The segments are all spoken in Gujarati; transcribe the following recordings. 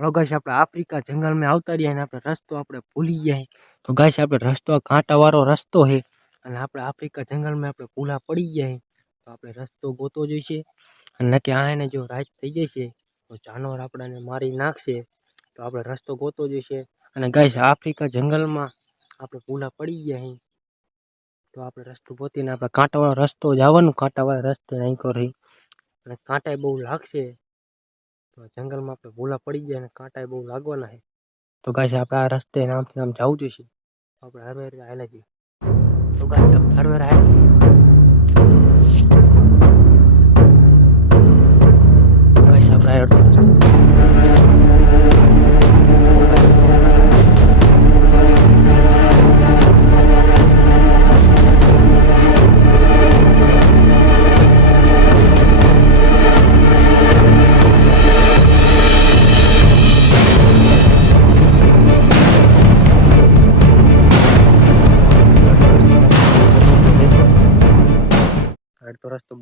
હવે ગાઈશ આપણે આફ્રિકા જંગલમાં આવતા રહ્યા અને આપણે રસ્તો આપણે ભૂલી ગયા. તો ગાઈશ આપણે રસ્તો કાંટાવાળો રસ્તો છે અને આપણે આફ્રિકા જંગલમાં આપણે ભૂલા પડી ગયા. તો આપણે રસ્તો ગોતો જોઈશે. અને નક્કી આ એને જો રાઈટ થઈ જશે, તો જાનવર આપણને મારી નાખશે. તો આપણે રસ્તો ગોતો જોઈશે. અને ગાઈશ આફ્રિકા જંગલમાં આપણે ભૂલા પડી ગયા તો આપણે રસ્તો ગોતીને આપણે કાંટાવાળો રસ્તો જ આવવાનું. કાંટાવાળા રસ્તે નહીં કરી અને કાંટા બહુ લાગશે. જંગલમાં આપણે ભૂલા પડી ગયા અને કાંટાએ બહુ લાગવાના છે તો ગાઈસ આપણે આ રસ્તે નામથી નામ જવું જોઈશે તો આપણે હરવે હરવે હાલ્યા જઈએ તો ગાઈસ આપણે હરવે હરવે હાલ્યા જઈએ. તો ગાઈસ આપણે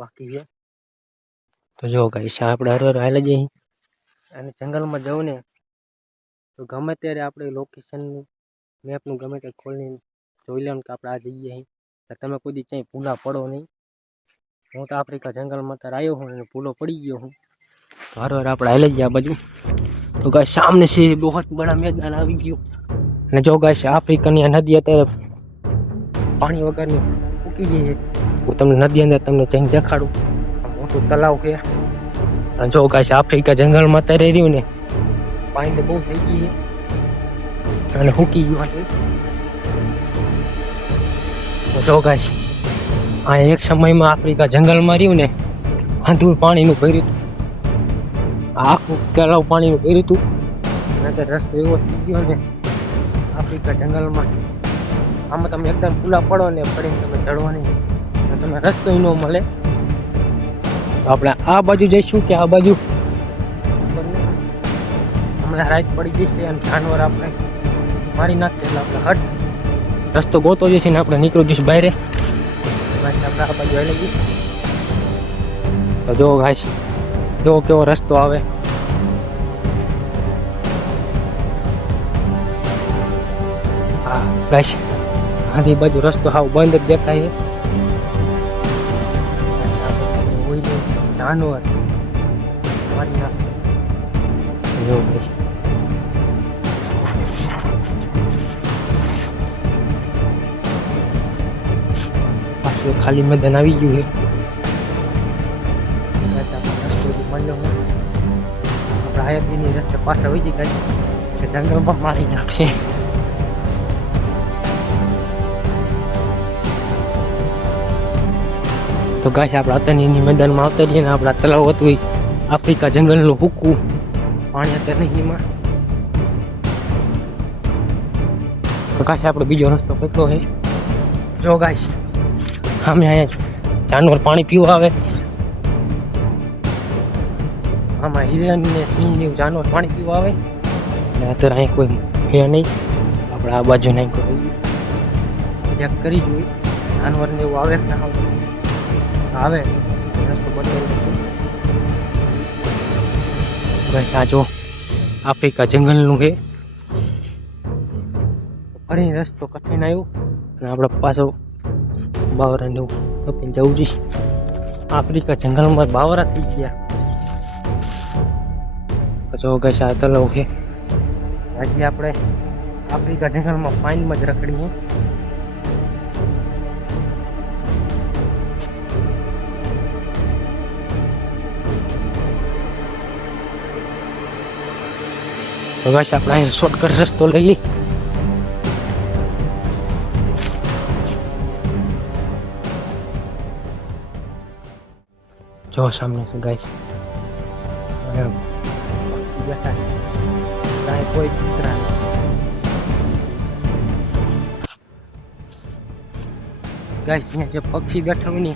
બાકી છે. તો જો ગાઈસ આપણે હરવાર હર હાલે જઈએ. અને જંગલમાં જવું ને તો ગમે ત્યારે આપણે લોકેશનનું મેપનું ગમે તે ખોલીને જોઈ લેવાનું કે આપણે આ જઈએ તો તમે કોઈ દી ક્યાંય ભૂલા પડો નહીં. હું તો આફ્રિકા જંગલમાં ત્યારે આવ્યો હું અને ભૂલો પડી ગયો હું તો હર હર આપણે હાલે જઈએ આ બાજુ. તો ગાય સામને છે બહુ બડા મેદાન આવી ગયું. અને જો ગાય આફ્રિકાની નદી અત્યારે પાણી વગરની ઉકી ગઈ છે. તમને નદી અંદર તમને જઈને દેખાડું. મોટું તલાવ છે. અને જો કાશ આફ્રિકા જંગલમાં તરે રહ્યું ને પાણી બહુ થઈ ગઈ અને હુકી ગયું તો જો કાશ આ એક સમયમાં આફ્રિકા જંગલમાં રહ્યું ને વાંધું પાણીનું ભર્યું હતું. આખું તલાવ પાણીનું ભર્યું હતું. અને રસ્તો એવો થઈ ગયો ને આફ્રિકા જંગલમાં. આમાં તમે એકદમ ખુલ્લા પડો ને પડીને તમે ચડવાની. અને તમે રસ્તો ન મળે. તો આપણે આ બાજુ જઈશું કે આ બાજુ? હમણાં રાઈટ પડી જશે અને જાનવર આપણે મારી નાખશે એટલે આપણે હટ. રસ્તો ગોતો જશે ને આપણે નીકળી જઈશું બહાર. આપણે આ બાજુ આવી જઈશું તો જો ગાઈશ જો કેવો રસ્તો આવે. હા ગાઈશ આધી બાજુ રસ્તો હાવ બંધ જ દેખાય જાનવર મારી નાખે જો ગાઈશ પાછું ખાલી મેદાન આવી ગયું છે કદાચ આપણે રસ્તો હજી મળ્યો નથી. આપણે આયાતીની રસ્તે પાછળ વહી ગયા કે જંગલમાં મારી નાખશે તો ગાય આપણે અત્યારની મેદાનમાં આવતા રહીએ ને આપણા તલાવ હતું એ આફ્રિકા જંગલનું હુકવું પાણી અત્યારે નહીં એમાં તો ગાય આપણે બીજો રસ્તો પકડ્યો છે જો ગાય સામે અહીંયા જાનવર પાણી પીવા આવે આમાં હિરણ ને સિંહ ને એવું જાનવર પાણી પીવા આવે અને અત્યારે અહીં કોઈ છે નહીં આપણે આ બાજુ નહીં કોઈ ચેક કરી જોઈએ જાનવર ને એવું આવે કે ના આવે આવે. રસ્તો બદલાઈ ભાઈ, આ જો, આફ્રિકા જંગલનું છે. ફરી રસ્તો કઠિન આવ્યો. અને આપણે પાછો બાવરા ને એવું જવું જોઈએ આફ્રિકા જંગલમાં બાવરા થઈ ગયા. પછી ગઈ આ તલાવ છે. હજી આપણે આફ્રિકા જંગલમાં પાણીમાં જ રખડીએ. તો બસ આપણે અહીંયા શોર્ટકટ રસ્તો લઈ લઈ જો સામને છે ગાઈસ બેઠા છે. કાંઈ કોઈ કૂતરા ગાઈસ અહીંયા જે પક્ષી બેઠા હોય ને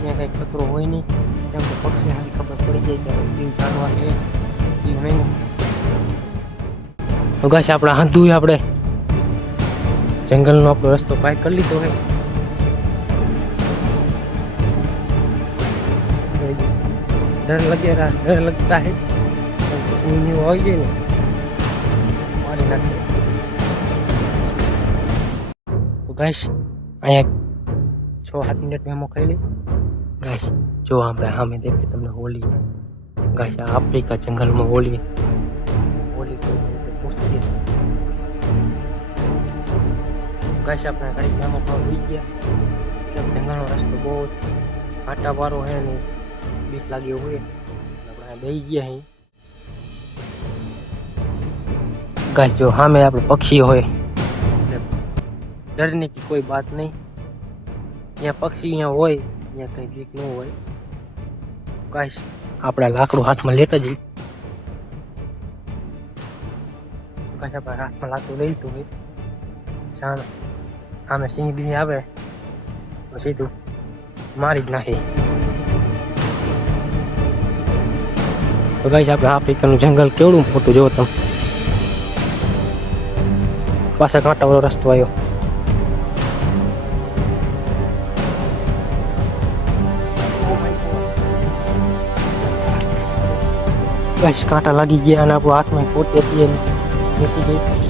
ત્યાં કંઈ ખતરો હોય નહીં કેમ કે પક્ષી હારી ખબર પડી જાય કે જીવ જાનવર છે જીવ નહીં અગાશ આપણે હાંધું આપણે જંગલનો આપણો રસ્તો પાર કરી લીધો હોય ડર લગે ડર લગતા હે સિંહ આવી જાય ને મારી નાખે ગાઈશ અહીંયા છ સાત મિનિટ મેમો ખાઈ લઈ ગાઈશ જો આપણે સામે દેખાય તમને હોલી ગાઈશ આફ્રિકા જંગલમાં હોલી ગાઈશ આપણે ઘણી મેમો ખાવા લઈ ગયા કેમ જંગલનો રસ્તો બહુ કાંટાવાળો હે ને બીક લાગી હોય આપણે બેસી ગયા અહીં ગાય જો સામે આપણે પક્ષી હોય એટલે ડરની की કોઈ બાત નહીં અહીંયા પક્ષી અહીંયા હોય અહીંયા કંઈ બીક ન હોય ગાઈશ આપણે લાકડું હાથમાં લેતા જઈએ ગાઈશ આપણે હાથમાં લાકડું લઈ લીધું હોય સામે સામે સિંહ બિંહ આવે તો સીધું મારી જ નાખે તો ગાઈશ આપણે આફ્રિકાનું જંગલ કેવડું મોટું જોવો તમે પાછા કાંટાવાળો રસ્તો આવ્યો ગાઈસ કાંટા લાગી ગયા અને આપણો હાથમાં પોતે હતી એમ મૂકી ગઈ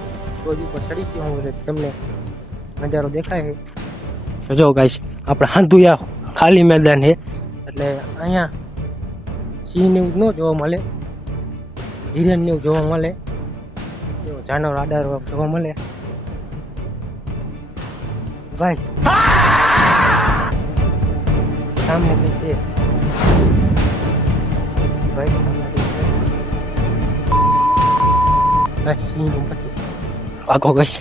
ટોચ ઉપર સડી ગયો હું એટલે તમને નજારો દેખાય છે તો જો ગાઈશ આપણે હાંધુયા ખાલી મેદાન છે એટલે અહીંયા સિંહ ને એવું ન જોવા મળે હિરણ ને એવું જોવા મળે એવો જાનવર આડાર જોવા મળે ભાઈ સામે કંઈ છે ભાઈ સામે કંઈ છે ભાગો ગઈ છે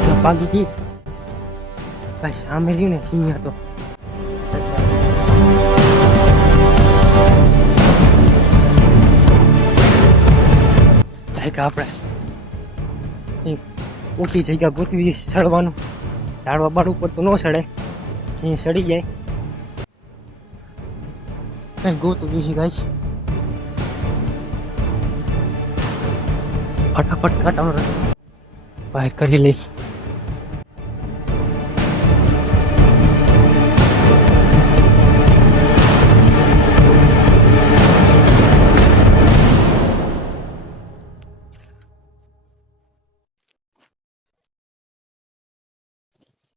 તો પાગી ગઈ ભાઈ સામે રહ્યું ને હતો કે આપણે ઊંચી જગ્યા ગોતવી સડવાનું ઝાડવા બાડ ઉપર તો ન સડે સડી જાય. ગોતવું છે. ગાઈશ ફટાફટ કાંટાનો રસ્તો. બહાર કરી લઈ.